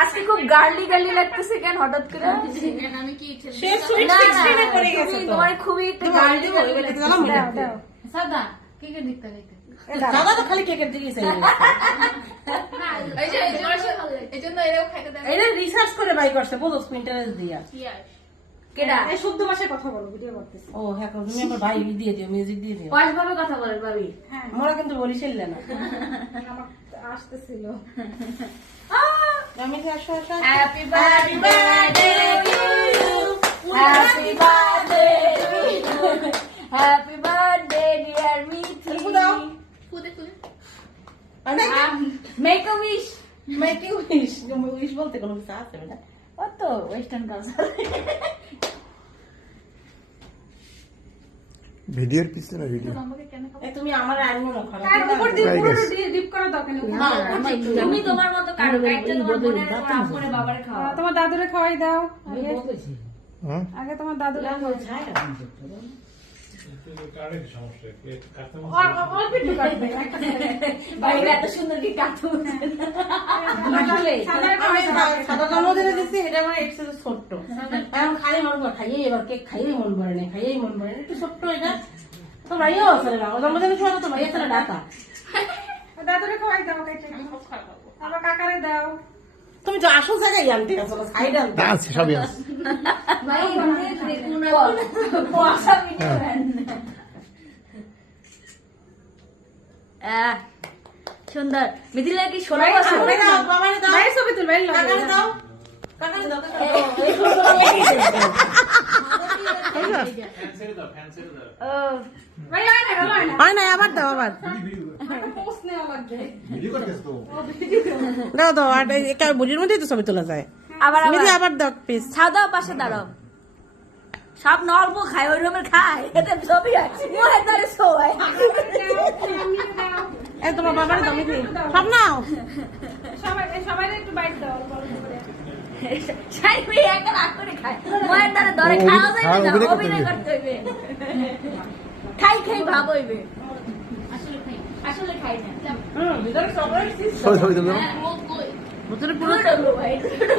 আজকে খুব গার্লি গার্লি লাগতেছে কেন হঠাৎ করে? তোমার খুবই দাদা তো খালি কেকের দিকে রিসার্চ করে বাই করছে বুঝো ইন্টারেস্ট দিয়া। শুদ্ধ ভাষায় কথা বলো, ভিডিও করতেছি। ও হ্যাঁ, তুমি আমার ভাই দিয়ে দিও, মিউজিক দিয়ে দিও। ভাবে কথা বলেন ভাবি। মোরা কিন্তু বলি ছিল না। আমার আসতেছিল। আমি তো আসো আসো। Happy birthday to you, happy birthday, happy birthday dear Mithi. দাও ফুদে ফুদে make a wish, make a wish. Wish বলতে কোনো কিছু আছে না? ও তো ওয়েস্টার্ন কালচার। ভিডিওর পিছনে ভিডিও তুমি আমার আনমো না খারাপ। তার উপর দিয়ে পুরো ডিপ করা দরকার নেই। তুমি তোমার মতো কাটো কাটটা তোমার বোনের করে বাবারে খাওয়া। তোমার দাদুরে খাওয়াই দাও হ্যাঁ আগে, তোমার দাদুরে ছায়া অল্প একটু কাটবে। বাইরে এত সুন্দর কি কাটো। সাদা জন্মদিনে দিচ্ছি, এটা আমার এক্সেস ছোট্ট। এখন খালি মন করে খাইয়ে, এবার কেক খাইয়েই মন ভরে নেই, খাইয়েই মন ভরে নেই, একটু ছোট্ট এটা। তো ভাইও আছে না, জন্মদিনের সময় তো ভাই আছে না ডাটা। দাদুরে খাওয়াই দাও, আবার কাকারে দাও। তুমি তো আসল জায়গায় আনতে গেছো, সাইড আনতে। আছে সবই আছে ভাই কুয়াশা ভিডিও সুন্দর। মিথিলা কি সোনা বসে? বাবারে দাও, ভাই ছবি তুলবে, কাকারে দাও, কাকারে দাও, কাকারে দাও। ভাই আয় না, গেল না। হয় না, আবার দাও, আবার পোস্ট নেওয়া লাগবে। দাও দাও। আর বুড়ির মধ্যেই তো ছবি তোলা যায়। আবার মিথি আবার দাও পিস। সাদা পাশে দাঁড়াও। সব নল্প খায়, ওই রকমের খায়, এতে ছবি আছে মনে করে সবাই। এই তোমার বাবারে দাও মিথি, সব নাও। সবাই একটু বাইট দাও, অল্প অল্প করে। সাই ভাই একটা রাগ করে খায়, মনের দ্বারা ধরে খাওয়া যাবে না, অভিনয় করতে হইবে। খাই খাই ভাব হইবে, আসলে খাই না। ভিতরে চকলেট সবই দেবো ভিতরে পুরো পুরো ভাই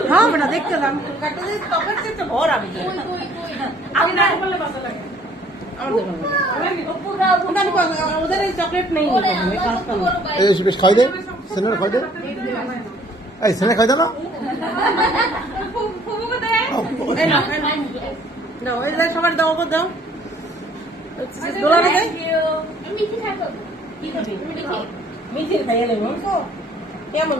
হ্যাঁ বেটা দেখতে দাম কাটতে দিই, চকলেট চিপতে ভর আমি। আমি না বললে ভালো লাগে। আমার দেখো পুরো ওদের এই চকলেট নেই, কাজ করো। এই বেশ খাই দে সেনার খাই দে এই সেনা খাই দে না ফুফুকে দে। এই নাও, দাও, এই যে সবার দাও, ওপর দাও। দোলারে দে। মিঠি খাবো। কি খাবি? মিথির খাইয়ে নেবো। কেমন